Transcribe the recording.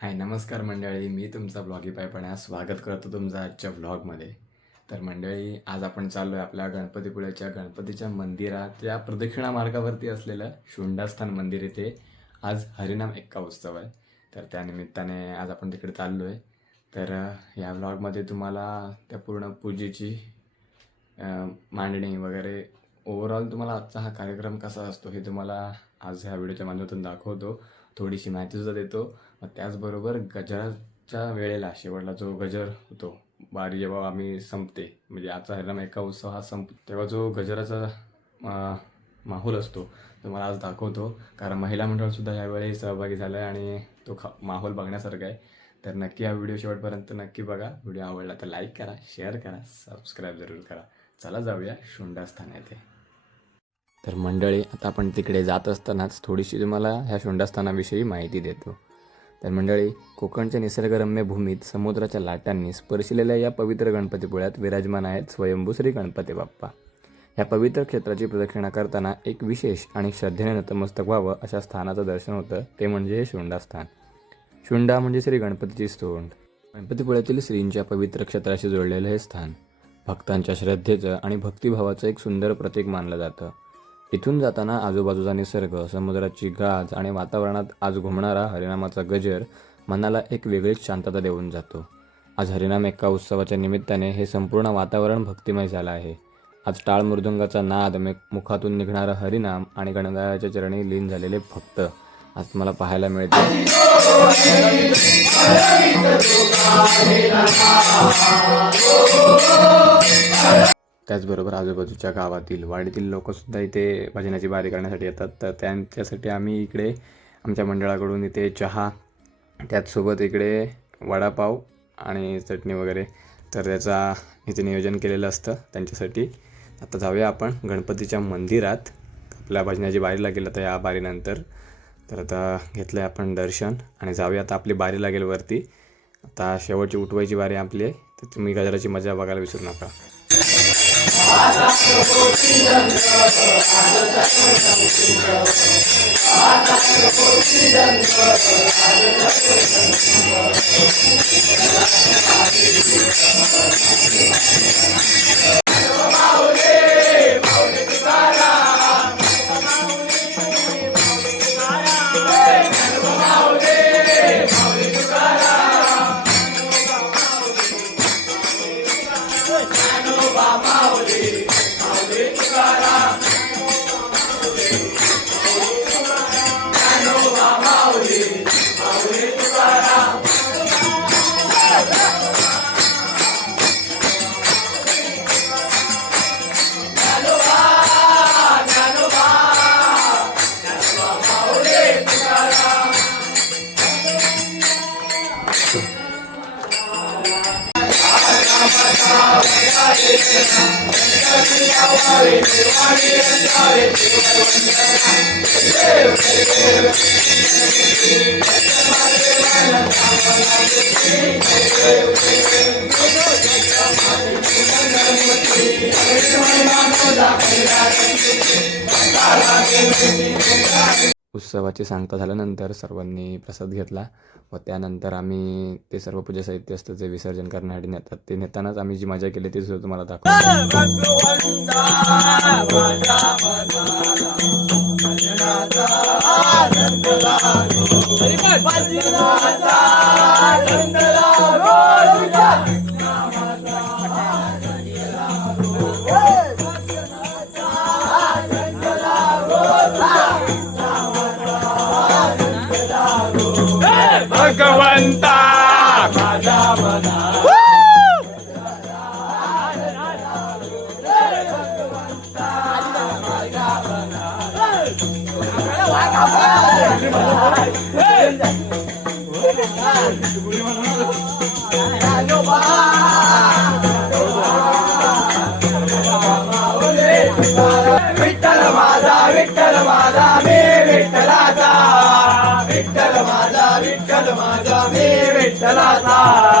हाय नमस्कार मंडळी, मी तुमचा ब्लॉगी पायपण्या स्वागत करतो तुमचं आजच्या व्लॉगमध्ये. तर मंडळी, आज आपण चाललो आहे आपल्या गणपतीपुळ्याच्या गणपतीच्या मंदिरात या प्रदक्षिणा मार्गावरती असलेलं शुंडास्थान मंदिर. इथे आज हरिनाम एक्का उत्सव आहे, तर त्यानिमित्ताने आज आपण तिकडे चाललो आहे. तर या व्लॉगमध्ये तुम्हाला त्या पूर्ण पूजेची मांडणी वगैरे ओव्हरऑल तुम्हाला आजचा हा कार्यक्रम कसा असतो हे तुम्हाला आज ह्या व्हिडिओच्या माध्यमातून दाखवतो. थोडीशी माहितीसुद्धा देतो. मग त्याचबरोबर गजराच्या वेळेला शेवटला जो गजर होतो, बारी जेव्हा आम्ही संपते, म्हणजे आजचा हरिनाम एक्का उत्सव हा तेव्हा जो गजराचा माहोल असतो तो मला आज दाखवतो. कारण महिला मंडळसुद्धा यावेळी सहभागी झालं आहे आणि तो माहोल बघण्यासारखा आहे. तर नक्की हा व्हिडिओ शेवटपर्यंत नक्की बघा. व्हिडिओ आवडला तर लाईक करा, शेअर करा, सबस्क्राईब जरूर करा. चला जाऊया शुंडास्थान येथे. तर मंडळी, आता आपण तिकडे जात असतानाच थोडीशी तुम्हाला ह्या शुंडास्थानाविषयी माहिती देतो. तर मंडळी, कोकणच्या निसर्गरम्य भूमीत समुद्राच्या लाटांनी स्पर्शिलेल्या या पवित्र गणपतीपुळ्यात विराजमान आहेत स्वयंभू श्री गणपती बाप्पा. या पवित्र क्षेत्राची प्रदक्षिणा करताना एक विशेष आणि श्रद्धेने नतमस्तक व्हावं अशा स्थानाचं दर्शन होतं, ते म्हणजे हे शुंडास्थान. शुंडा म्हणजे श्री गणपतीची सोंड. गणपतीपुळ्यातील श्रींच्या पवित्र क्षेत्राशी जोडलेलं हे स्थान भक्तांच्या श्रद्धेचं आणि भक्तिभावाचं एक सुंदर प्रतीक मानलं जातं. इथून जाताना आजूबाजूचा निसर्ग, समुद्राची गाज आणि वातावरणात आज घुमणारा हरिनामाचा गजर मनाला एक वेगळीच शांतता देऊन जातो. आज हरिनाम एक्का उत्सवाच्या निमित्ताने हे संपूर्ण वातावरण भक्तिमय झालं आहे. आज टाळ मृदुंगाचा नाद, मुखातून निघणारा हरिनाम आणि गणरायाच्या चरणी लीन झालेले भक्त आज तुम्हाला पाहायला मिळते. त्याचबरोबर आजूबाजूच्या गावातील वाडीतील लोकसुद्धा इथे भजनाची बारी करण्यासाठी येतात. तर त्यांच्यासाठी आम्ही इकडे आमच्या मंडळाकडून इथे चहा, त्याचसोबत इकडे वडापाव आणि चटणी वगैरे, तर त्याचा इथे नियोजन केलेलं असतं त्यांच्यासाठी. आता जाऊया आपण गणपतीच्या मंदिरात. आपल्या भजनाची बारीला गेलं तर या बारीनंतर. तर आता घेतलं आहे आपण दर्शन आणि जाऊया. आता आपली बारी लागेल वरती. आता शेवटची उठवायची बारी आपली आहे, तर तुम्ही गजराची मजा बघायला विसरू नका. उत्सवाची सांगता झाल्यानंतर सर्वांनी प्रसाद घेतला व त्यानंतर आम्ही ते सर्व पूजा साहित्य असतं जे विसर्जन करण्यासाठी नेतात, ते नेतानाच आम्ही जी मजा केली ती सुद्धा तुम्हाला दाखवतो. भगवंता माझ्या मना विठ्ठल माझा, विठ्ठल माझा, मी विठ्ठलाचा. विठ्ठल माझा, विठ्ठल माझा, मी विठ्ठलाचा.